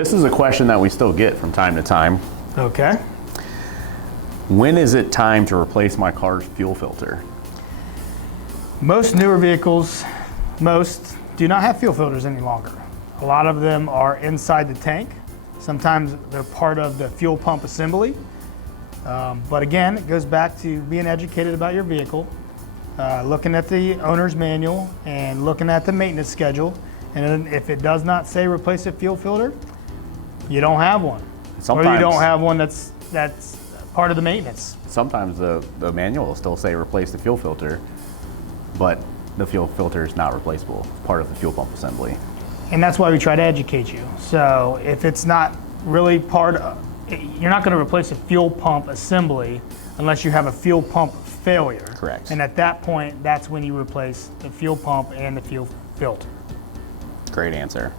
This is a question that we still get from time to time. Okay. When is it time to replace my car's fuel filter? Most newer vehicles, do not have fuel filters any longer. A lot of them are inside the tank. Sometimes they're part of the fuel pump assembly. But again, it goes back to being educated about your vehicle, looking at the owner's manual and looking at the maintenance schedule. And then if it does not say replace a fuel filter, you don't have one. Or you don't have one that's part of the maintenance. Sometimes the manual will still say replace the fuel filter, but the fuel filter is not replaceable, part of the fuel pump assembly. And that's why we try to educate you. So if it's not really you're not going to replace a fuel pump assembly unless you have a fuel pump failure. Correct. And at that point, that's when you replace the fuel pump and the fuel filter. Great answer.